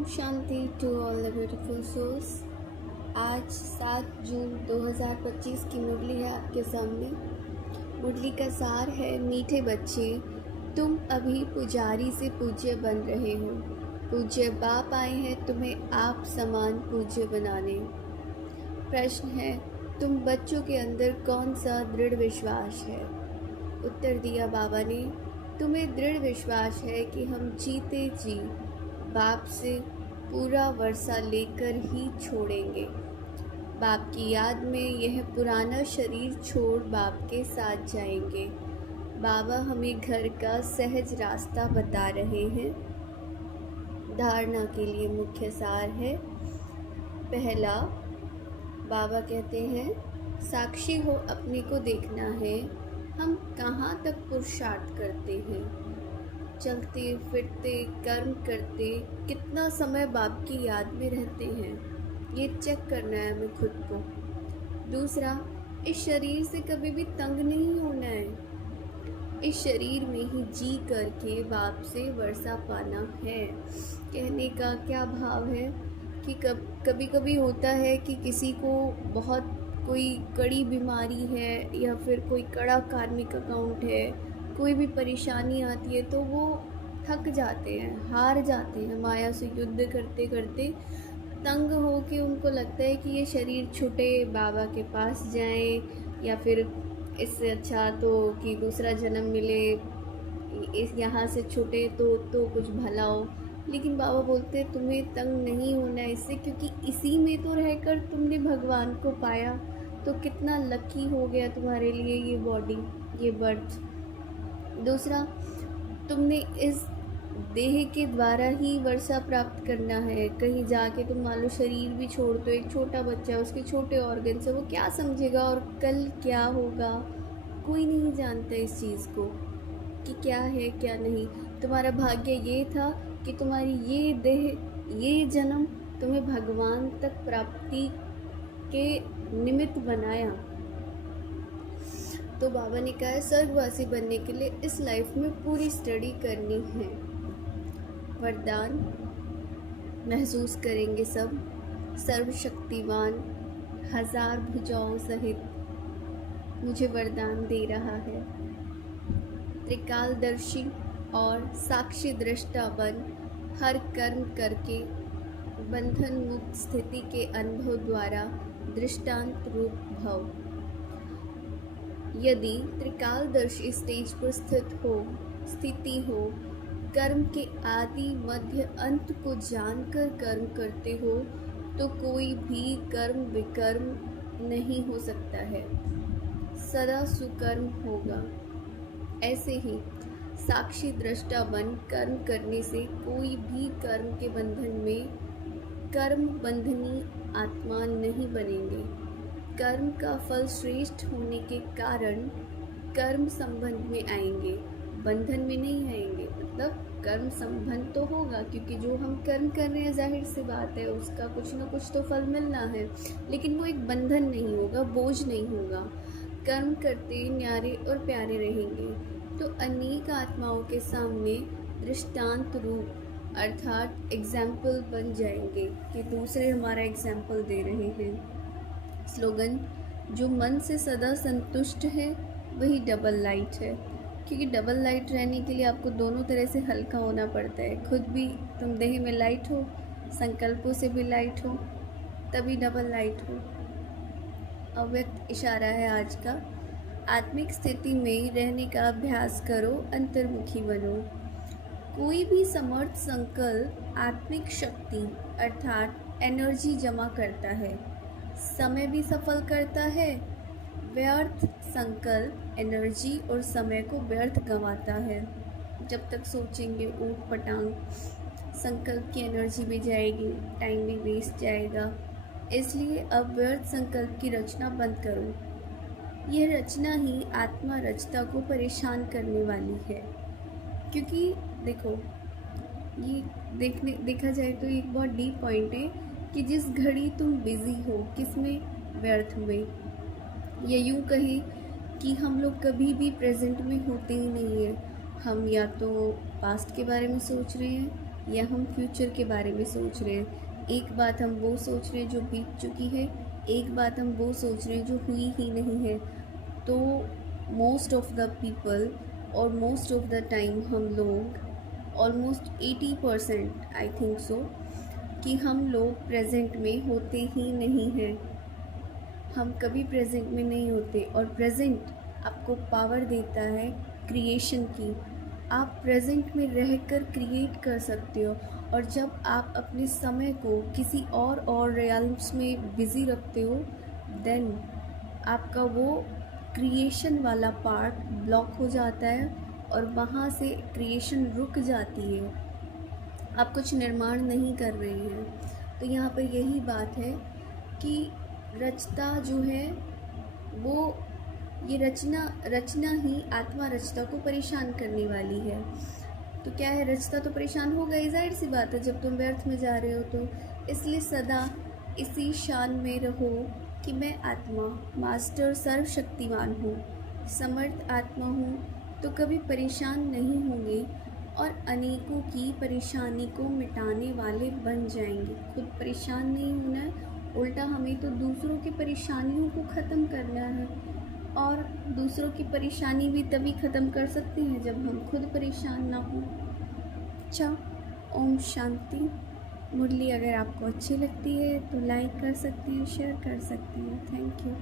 ओम शांति to all the beautiful souls. आज 7 जून 2025 की मुरली है आपके सामने। मुरली का सार है, मीठे बच्चे तुम अभी पुजारी से पूज्य बन रहे हो। पूज्य बाप आए हैं तुम्हें आप समान पूज्य बनाने। प्रश्न है, तुम बच्चों के अंदर कौन सा दृढ़ विश्वास है? उत्तर दिया बाबा ने, तुम्हें दृढ़ विश्वास है कि हम जीते जी बाप से पूरा वर्षा लेकर ही छोड़ेंगे। बाप की याद में यह पुराना शरीर छोड़ बाप के साथ जाएंगे। बाबा हमें घर का सहज रास्ता बता रहे हैं। धारणा के लिए मुख्य सार है। पहला, बाबा कहते हैं, साक्षी हो अपने को देखना है। हम कहाँ तक पुरुषार्थ करते हैं, चलते फिरते कर्म करते कितना समय बाप की याद में रहते हैं, ये चेक करना है हमें खुद को। दूसरा, इस शरीर से कभी भी तंग नहीं होना है। इस शरीर में ही जी करके बाप से वर्षा पाना है। कहने का क्या भाव है कि कभी कभी होता है कि किसी को बहुत कोई कड़ी बीमारी है या फिर कोई कड़ा कार्मिक अकाउंट है, कोई भी परेशानी आती है तो वो थक जाते हैं, हार जाते हैं। माया से युद्ध करते करते तंग हो के उनको लगता है कि ये शरीर छूटे, बाबा के पास जाएं, या फिर इससे अच्छा तो कि दूसरा जन्म मिले, इस यहाँ से छूटे तो कुछ भला हो। लेकिन बाबा बोलते हैं तुम्हें तंग नहीं होना है इससे, क्योंकि इसी में तो रहकर तुमने भगवान को पाया। तो कितना लकी हो गया तुम्हारे लिए ये बॉडी, ये बर्थ। दूसरा, तुमने इस देह के द्वारा ही वर्षा प्राप्त करना है। कहीं जाके तुम मान लो शरीर भी छोड़ दो, एक छोटा बच्चा उसके छोटे ऑर्गन से वो क्या समझेगा और कल क्या होगा, कोई नहीं जानता इस चीज़ को कि क्या है क्या नहीं। तुम्हारा भाग्य ये था कि तुम्हारी ये देह, ये जन्म तुम्हें भगवान तक प्राप्ति के निमित्त बनाया। तो बाबा ने कहा है, स्वर्गवासी बनने के लिए इस लाइफ में पूरी स्टडी करनी है। वरदान महसूस करेंगे सब। सर्वशक्तिमान 1000 भुजाओं सहित मुझे वरदान दे रहा है। त्रिकालदर्शी और साक्षी दृष्टा बन हर कर्म करके बंधन मुक्त स्थिति के अनुभव द्वारा दृष्टांत रूप भव। यदि त्रिकालदर्शी स्टेज पर स्थिति हो, कर्म के आदि मध्य अंत को जानकर कर्म करते हो, तो कोई भी कर्म विकर्म नहीं हो सकता है, सदा सुकर्म होगा। ऐसे ही साक्षी दृष्टा बन कर्म करने से कोई भी कर्म के बंधन में कर्म बंधनी आत्मा नहीं बनेंगे। कर्म का फल श्रेष्ठ होने के कारण कर्म संबंध में आएंगे, बंधन में नहीं आएंगे। मतलब कर्म संबंध तो होगा, क्योंकि जो हम कर्म कर रहे हैं जाहिर सी बात है उसका कुछ ना कुछ तो फल मिलना है, लेकिन वो एक बंधन नहीं होगा, बोझ नहीं होगा। कर्म करते न्यारे और प्यारे रहेंगे। तो अनेक आत्माओं के सामने दृष्टांत रूप अर्थात एग्जाम्पल बन जाएंगे कि दूसरे हमारा एग्जाम्पल दे रहे हैं। स्लोगन, जो मन से सदा संतुष्ट है वही डबल लाइट है। क्योंकि डबल लाइट रहने के लिए आपको दोनों तरह से हल्का होना पड़ता है। खुद भी तुम देह में लाइट हो, संकल्पों से भी लाइट हो, तभी डबल लाइट हो। अव्यक्त इशारा है आज का। आत्मिक स्थिति में रहने का अभ्यास करो, अंतर्मुखी बनो। कोई भी समर्थ संकल्प आत्मिक शक्ति अर्थात एनर्जी जमा करता है, समय भी सफल करता है। व्यर्थ संकल्प एनर्जी और समय को व्यर्थ गंवाता है। जब तक सोचेंगे ऊट पटांग, संकल्प की एनर्जी भी जाएगी, टाइम भी वेस्ट जाएगा। इसलिए अब व्यर्थ संकल्प की रचना बंद करो। यह रचना ही आत्मा रचता को परेशान करने वाली है। क्योंकि देखो, ये देखा जाए तो एक बहुत डीप पॉइंट है कि जिस घड़ी तुम बिजी हो, किस में? व्यर्थ में। या यूँ कहें कि हम लोग कभी भी प्रेजेंट में होते ही नहीं हैं। हम या तो पास्ट के बारे में सोच रहे हैं या हम फ्यूचर के बारे में सोच रहे हैं। एक बात हम वो सोच रहे हैं जो बीत चुकी है, एक बात हम वो सोच रहे हैं जो हुई ही नहीं है। तो मोस्ट ऑफ द पीपल और मोस्ट ऑफ द टाइम हम लोग ऑलमोस्ट 80% आई थिंक सो कि हम लोग प्रेजेंट में होते ही नहीं हैं। हम कभी प्रेजेंट में नहीं होते, और प्रेजेंट आपको पावर देता है क्रिएशन की। आप प्रेजेंट में रहकर क्रिएट कर सकते हो, और जब आप अपने समय को किसी और रियल्म्स में बिज़ी रखते हो, देन आपका वो क्रिएशन वाला पार्ट ब्लॉक हो जाता है और वहाँ से क्रिएशन रुक जाती है। आप कुछ निर्माण नहीं कर रहे हैं। तो यहाँ पर यही बात है कि रचता जो है वो ये रचना ही आत्मा रचता को परेशान करने वाली है। तो क्या है, रचता तो परेशान हो गई, जाहिर सी बात है जब तुम व्यर्थ में जा रहे हो। तो इसलिए सदा इसी शान में रहो कि मैं आत्मा मास्टर सर्वशक्तिमान हूँ, समर्थ आत्मा हूँ। तो कभी परेशान नहीं होंगे और अनेकों की परेशानी को मिटाने वाले बन जाएंगे। खुद परेशान नहीं होना है, उल्टा हमें तो दूसरों की परेशानियों को ख़त्म करना है। और दूसरों की परेशानी भी तभी ख़त्म कर सकते हैं जब हम खुद परेशान ना हों। अच्छा, ओम शांति। मुरली अगर आपको अच्छी लगती है तो लाइक कर सकते हैं, शेयर कर सकते हैं। Thank you.